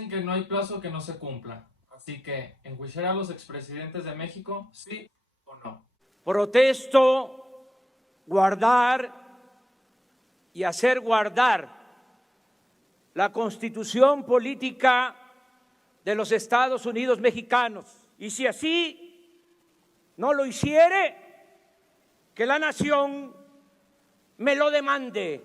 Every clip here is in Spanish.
Dicen que no hay plazo que no se cumpla. Así que, ¿enjuiciar a los expresidentes de México, sí o no? Protesto guardar y hacer guardar la Constitución política de los Estados Unidos mexicanos. Y si así no lo hiciere, que la nación me lo demande.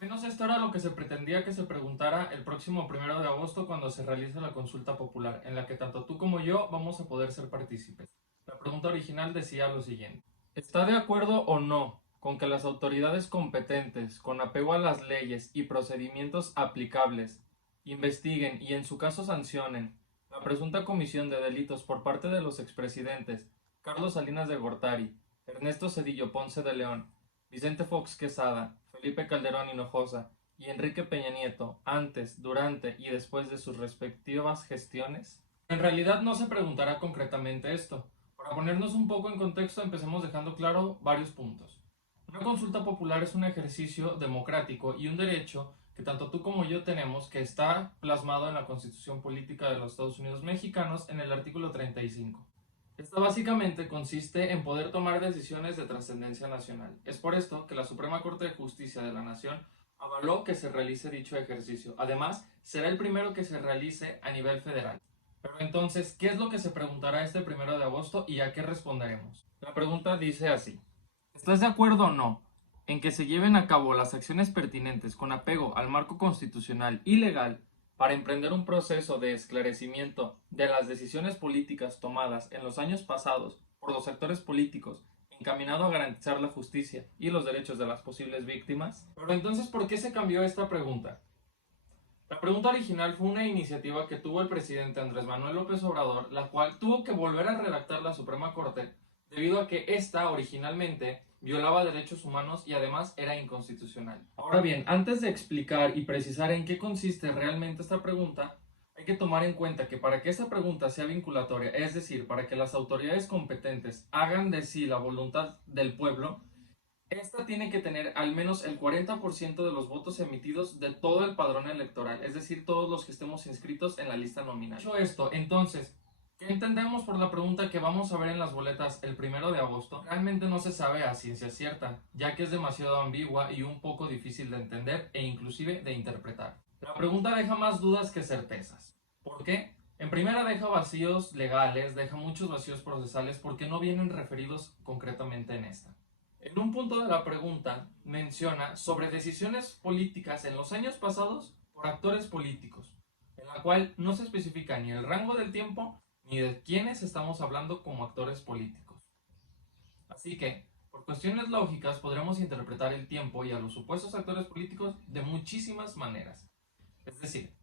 Menos esto era lo que se pretendía que se preguntara el próximo 1 de agosto cuando se realice la consulta popular, en la que tanto tú como yo vamos a poder ser partícipes. La pregunta original decía lo siguiente: ¿está de acuerdo o no con que las autoridades competentes, con apego a las leyes y procedimientos aplicables, investiguen y en su caso sancionen la presunta comisión de delitos por parte de los expresidentes Carlos Salinas de Gortari, Ernesto Zedillo Ponce de León, Vicente Fox Quesada, Felipe Calderón Hinojosa y Enrique Peña Nieto antes, durante y después de sus respectivas gestiones? En realidad no se preguntará concretamente esto. Para ponernos un poco en contexto, empecemos dejando claro varios puntos. Una consulta popular es un ejercicio democrático y un derecho que tanto tú como yo tenemos, que está plasmado en la Constitución Política de los Estados Unidos Mexicanos en el artículo 35. Esta básicamente consiste en poder tomar decisiones de trascendencia nacional. Es por esto que la Suprema Corte de Justicia de la Nación avaló que se realice dicho ejercicio. Además, será el primero que se realice a nivel federal. Pero entonces, ¿qué es lo que se preguntará este 1 de agosto y a qué responderemos? La pregunta dice así: ¿estás de acuerdo o no en que se lleven a cabo las acciones pertinentes con apego al marco constitucional y legal para emprender un proceso de esclarecimiento de las decisiones políticas tomadas en los años pasados por los actores políticos, encaminado a garantizar la justicia y los derechos de las posibles víctimas? Pero entonces, ¿por qué se cambió esta pregunta? La pregunta original fue una iniciativa que tuvo el presidente Andrés Manuel López Obrador, la cual tuvo que volver a redactar la Suprema Corte debido a que ésta originalmente violaba derechos humanos y además era inconstitucional. Ahora bien, antes de explicar y precisar en qué consiste realmente esta pregunta, hay que tomar en cuenta que para que esta pregunta sea vinculatoria, es decir, para que las autoridades competentes hagan de sí la voluntad del pueblo, esta tiene que tener al menos el 40% de los votos emitidos de todo el padrón electoral, es decir, todos los que estemos inscritos en la lista nominal. Dicho esto, entonces, ¿qué entendemos por la pregunta que vamos a ver en las boletas el 1 de agosto? Realmente no se sabe a ciencia cierta, ya que es demasiado ambigua y un poco difícil de entender e inclusive de interpretar. La pregunta deja más dudas que certezas. ¿Por qué? En primera, deja vacíos legales, deja muchos vacíos procesales porque no vienen referidos concretamente en esta. En un punto de la pregunta menciona sobre decisiones políticas en los años pasados por actores políticos, en la cual no se especifica ni el rango del tiempo ni de quiénes estamos hablando como actores políticos. Así que, por cuestiones lógicas, podremos interpretar el tiempo y a los supuestos actores políticos de muchísimas maneras. Es decir,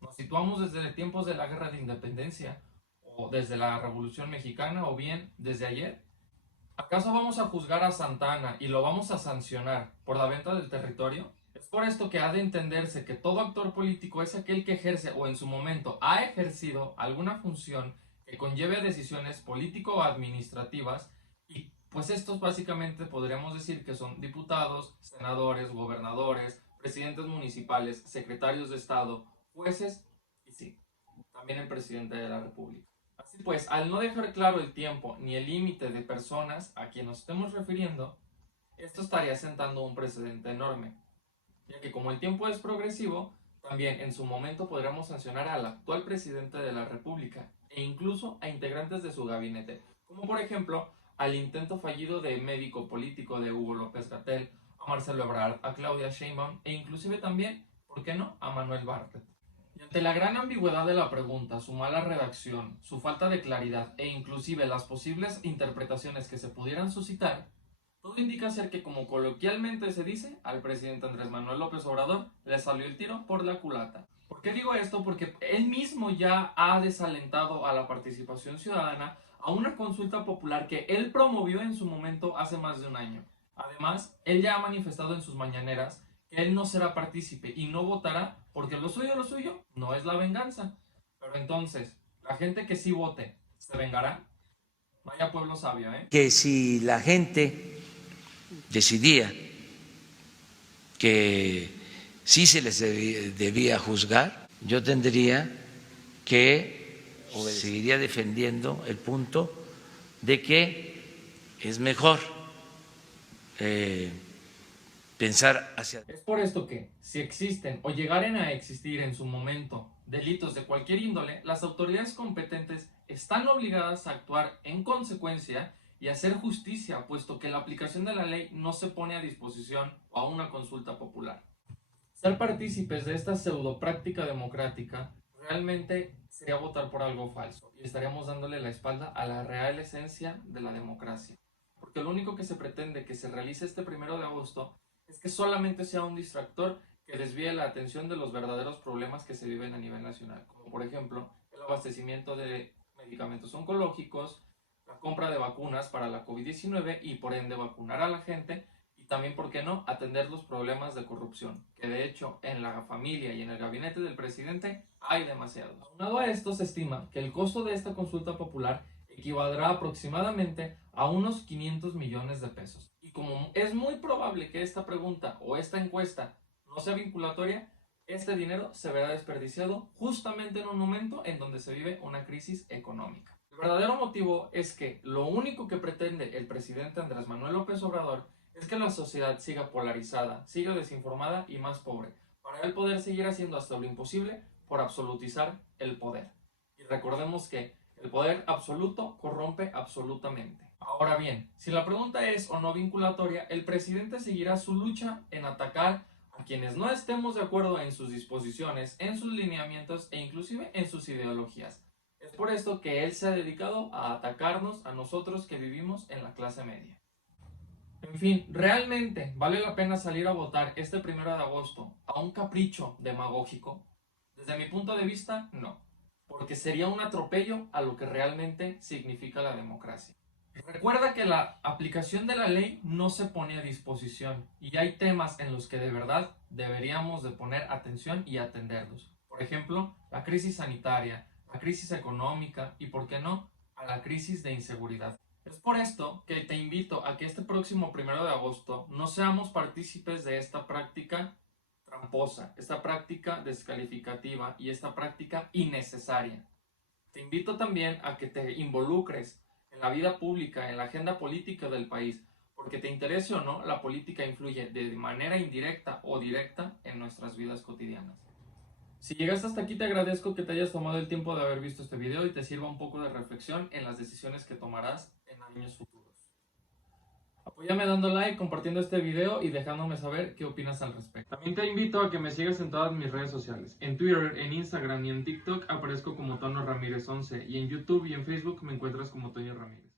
nos situamos desde tiempos de la Guerra de Independencia, o desde la Revolución Mexicana, o bien desde ayer. ¿Acaso vamos a juzgar a Santa Anna y lo vamos a sancionar por la venta del territorio? Es por esto que ha de entenderse que todo actor político es aquel que ejerce o en su momento ha ejercido alguna función que conlleve decisiones político-administrativas, y pues estos básicamente podríamos decir que son diputados, senadores, gobernadores, presidentes municipales, secretarios de Estado, jueces y sí, también el presidente de la República. Así pues, al no dejar claro el tiempo ni el límite de personas a quien nos estemos refiriendo, esto estaría sentando un precedente enorme, ya que como el tiempo es progresivo, también en su momento podríamos sancionar al actual presidente de la República e incluso a integrantes de su gabinete, como por ejemplo al intento fallido de médico político de Hugo López-Gatell, a Marcelo Ebrard, a Claudia Sheinbaum e inclusive también, ¿por qué no?, a Manuel Bartlett. Y ante la gran ambigüedad de la pregunta, su mala redacción, su falta de claridad e inclusive las posibles interpretaciones que se pudieran suscitar, todo indica ser que, como coloquialmente se dice, al presidente Andrés Manuel López Obrador le salió el tiro por la culata. ¿Por qué digo esto? Porque él mismo ya ha desalentado a la participación ciudadana a una consulta popular que él promovió en su momento hace más de un año. Además, él ya ha manifestado en sus mañaneras que él no será partícipe y no votará porque lo suyo no es la venganza. Pero entonces, la gente que sí vote, ¿se vengará? Vaya pueblo sabio, ¿eh? Que si la gente decidía que sí se les debía juzgar, yo tendría que seguiría defendiendo el punto de que es mejor pensar hacia... Es por esto que, si existen o llegaren a existir en su momento delitos de cualquier índole, las autoridades competentes están obligadas a actuar en consecuencia y hacer justicia, puesto que la aplicación de la ley no se pone a disposición o a una consulta popular. Ser partícipes de esta pseudopráctica democrática realmente sería votar por algo falso y estaríamos dándole la espalda a la real esencia de la democracia. Porque lo único que se pretende que se realice este 1 de agosto es que solamente sea un distractor que desvíe la atención de los verdaderos problemas que se viven a nivel nacional, como por ejemplo el abastecimiento de medicamentos oncológicos, la compra de vacunas para la COVID-19 y por ende vacunar a la gente, y también, ¿por qué no?, atender los problemas de corrupción, que de hecho en la familia y en el gabinete del presidente hay demasiados. Aunado a esto, se estima que el costo de esta consulta popular equivaldrá aproximadamente a unos 500 millones de pesos. Y como es muy probable que esta pregunta o esta encuesta no sea vinculatoria, este dinero se verá desperdiciado justamente en un momento en donde se vive una crisis económica. El verdadero motivo es que lo único que pretende el presidente Andrés Manuel López Obrador es que la sociedad siga polarizada, siga desinformada y más pobre, para él poder seguir haciendo hasta lo imposible por absolutizar el poder. Y recordemos que el poder absoluto corrompe absolutamente. Ahora bien, si la pregunta es o no vinculatoria, el presidente seguirá su lucha en atacar a quienes no estemos de acuerdo en sus disposiciones, en sus lineamientos e inclusive en sus ideologías. Es por esto que él se ha dedicado a atacarnos a nosotros que vivimos en la clase media. En fin, ¿realmente vale la pena salir a votar este 1 de agosto a un capricho demagógico? Desde mi punto de vista, no, porque sería un atropello a lo que realmente significa la democracia. Recuerda que la aplicación de la ley no se pone a disposición y hay temas en los que de verdad deberíamos de poner atención y atenderlos. Por ejemplo, la crisis sanitaria, la crisis económica y, ¿por qué no?, a la crisis de inseguridad. Es por esto que te invito a que este próximo 1 de agosto no seamos partícipes de esta práctica tramposa, esta práctica descalificativa y esta práctica innecesaria. Te invito también a que te involucres en la vida pública, en la agenda política del país, porque te interese o no, la política influye de manera indirecta o directa en nuestras vidas cotidianas. Si llegaste hasta aquí, te agradezco que te hayas tomado el tiempo de haber visto este video y te sirva un poco de reflexión en las decisiones que tomarás en años futuros. Apóyame dando like, compartiendo este video y dejándome saber qué opinas al respecto. También te invito a que me sigas en todas mis redes sociales. En Twitter, en Instagram y en TikTok aparezco como Toño Ramírez 11 y en YouTube y en Facebook me encuentras como Toño Ramírez.